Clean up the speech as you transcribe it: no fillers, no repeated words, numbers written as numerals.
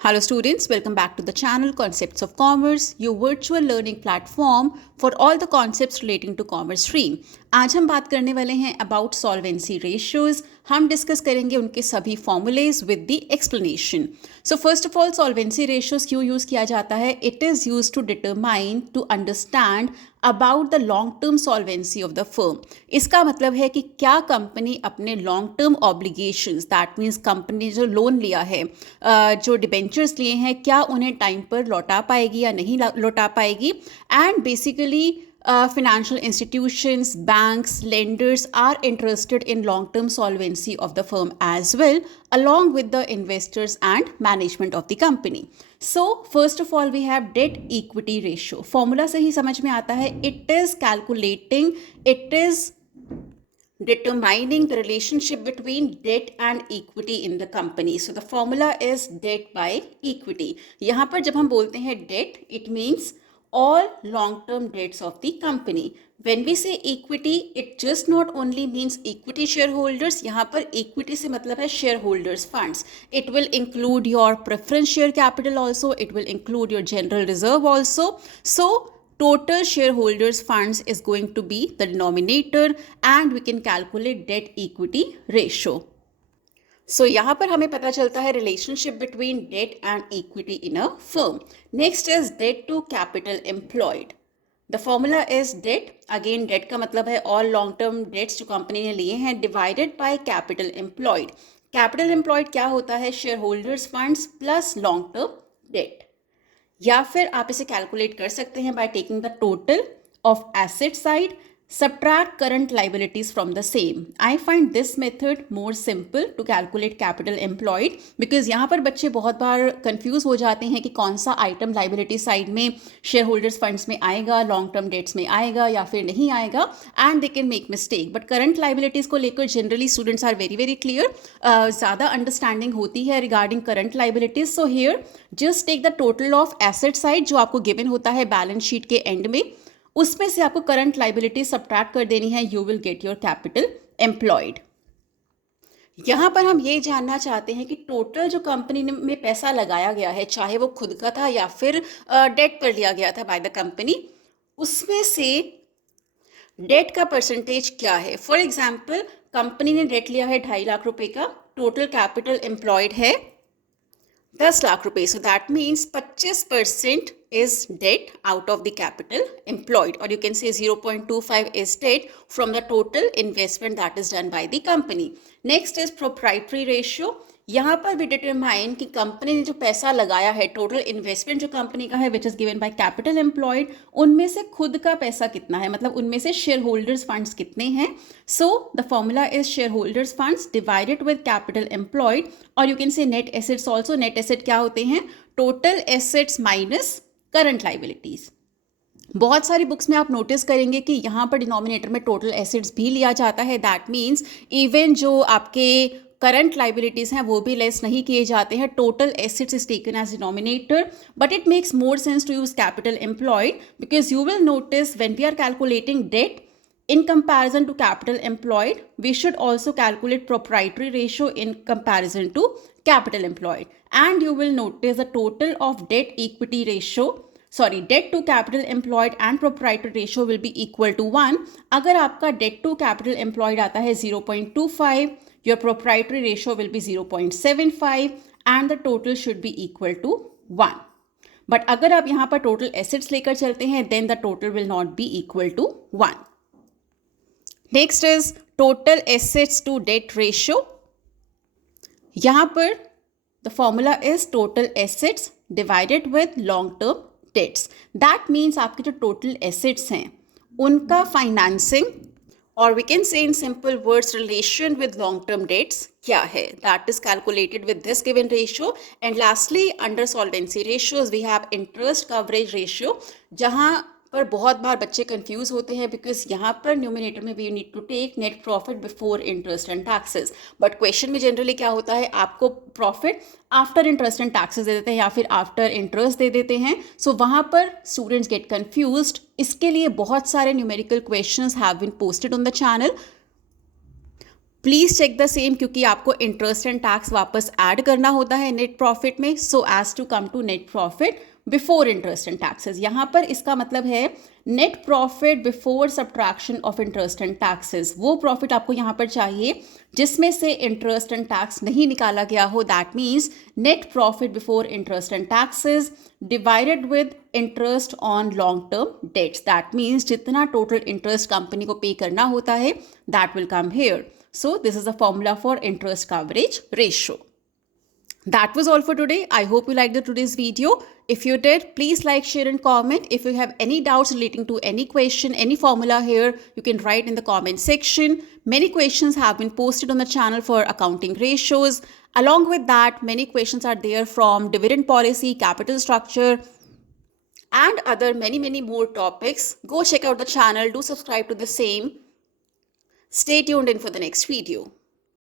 Hello students, welcome back to the channel Concepts of Commerce, your virtual learning platform for all the concepts relating to commerce stream. आज हम बात करने वाले हैं about solvency ratios. हम discuss करेंगे उनके सभी formulas with the explanation. So first of all, solvency ratios क्यों यूज़ किया जाता है? It is used to determine, to understand about the long term solvency of the firm. इसका मतलब है कि क्या कंपनी अपने long term obligations, that means company जो लोन लिया है, जो डिबेंचर्स लिए हैं, क्या उन्हें टाइम पर लौटा पाएगी या नहीं लौटा पाएगी. And basically financial institutions, banks, lenders are interested in long-term solvency of the firm as well, along with the investors and management of the company. So, first of all, we have debt equity ratio. Formula से ही समझ में आता है. It is calculating, it is determining the relationship between debt and equity in the company. So, the formula is debt by equity. यहाँ पर जब हम बोलते हैं debt, it means all long-term debts of the company. When we say equity, it just not only means equity shareholders. यहाँ पर equity से मतलब है shareholders funds. It will include your preference share capital also. It will include your general reserve also. So total shareholders funds is going to be the denominator, and we can calculate debt equity ratio. So यहाँ पर हमें पता चलता है relationship between debt and equity in a firm. Next is debt to capital employed. The formula is debt. Again, debt का मतलब है all long term debts जो कंपनी ने लिए हैं divided by capital employed. Capital employed क्या होता है? Shareholders funds plus long term debt. या फिर आप इसे कैलकुलेट कर सकते हैं by taking the total of asset side, subtract current liabilities from the same. I find this method more simple to calculate capital employed because यहाँ पर बच्चे बहुत बार कंफ्यूज हो जाते हैं कि कौन सा आइटम लाइबिलिटी साइड में शेयरहोल्डर्स फंड्स में आएगा, लॉन्ग टर्म डेट्स में आएगा या फिर नहीं आएगा, and they can make mistake. But current liabilities को लेकर generally students are very very clear, ज़्यादा अंडरस्टैंडिंग होती है regarding current liabilities. So here just take the total of asset side जो आपको गिवन होता है बैलेंस शीट के एंड में, उसमें से आपको करंट लाइबिलिटी सब्ट्रैक्ट कर देनी है. You will get your capital employed. यहां पर हम ये जानना चाहते हैं कि टोटल जो कंपनी में पैसा लगाया गया है, चाहे वो खुद का था या फिर डेट पर लिया गया था बाय द कंपनी, उसमें से डेट का परसेंटेज क्या है. फॉर एग्जाम्पल, कंपनी ने डेट लिया है 2.5 लाख रुपए का, टोटल कैपिटल एम्प्लॉयड है 10 लाख रुपए. So that means 25% is debt out of the capital employed, or you can say 0.25 is debt from the total investment that is done by the company. Next is proprietary ratio. यहाँ पर भी determine कि company ने जो पैसा लगाया है, total investment जो कंपनी का है which is given by capital employed, उनमें से खुद का पैसा कितना है, मतलब उनमें से शेयर होल्डर्स फंड्स कितने हैं. So the formula is share holders funds divided with capital employed, और you can say net assets also. Net asset क्या होते हैं? Total assets minus current liabilities. बहुत सारी बुक्स में आप नोटिस करेंगे कि यहाँ पर डिनोमिनेटर में टोटल एसेट्स भी लिया जाता है. दैट मीन्स इवन जो आपके करंट लाइबिलिटीज हैं वो भी लेस नहीं किए जाते हैं. Total assets is taken as denominator, but it makes more sense to use capital employed because you will notice when we are calculating debt in comparison to capital employed, we should also calculate proprietary ratio in comparison to capital employed, and you will notice the total of debt equity ratio, debt to capital employed and proprietary ratio will be equal to 1. अगर आपका debt to capital employed आता है 0.25, your proprietary ratio will be 0.75 and the total should be equal to 1. But अगर आप यहाँ पर total assets लेकर चलते हैं then the total will not be equal to 1. Next is total assets to debt ratio. यहाँ पर the formula is total assets divided with long term debts. That means आपके जो टोटल एसेट्स हैं उनका financing, और we can say in simple words relation with long term debts क्या है, that is calculated with this given ratio. And lastly under solvency ratios we have interest coverage ratio, जहाँ पर बहुत बार बच्चे confuse होते हैं बिकॉज यहाँ पर न्यूमिनेटर में we need to take net profit before interest and taxes. But question में जनरली क्या होता है, आपको profit after interest and taxes दे देते हैं या फिर आफ्टर इंटरेस्ट दे देते हैं. सो वहाँ पर स्टूडेंट्स गेट कंफ्यूज्ड. इसके लिए बहुत सारे numerical questions have been posted on the channel. Please check the same, क्योंकि आपको इंटरेस्ट एंड टैक्स वापस ऐड करना होता है नेट प्रॉफिट में, so as to come to net profit before interest and taxes. यहाँ पर इसका मतलब है net profit before subtraction of interest and taxes. वो प्रॉफिट आपको यहाँ पर चाहिए जिसमें से इंटरेस्ट एंड टैक्स नहीं निकाला गया हो। That means net profit before interest and taxes divided with interest on long term debts. That means जितना टोटल इंटरेस्ट कंपनी को पे करना होता है, that will come here. So this is the formula for interest coverage ratio. That was all for today. I hope you liked today's video. If you did, please like, share and comment. If you have any doubts relating to any question, any formula here, you can write in the comment section. Many questions have been posted on the channel for accounting ratios. Along with that, many questions are there from dividend policy, capital structure, and other many more topics. Go check out the channel. Do subscribe to the same. Stay tuned in for the next video.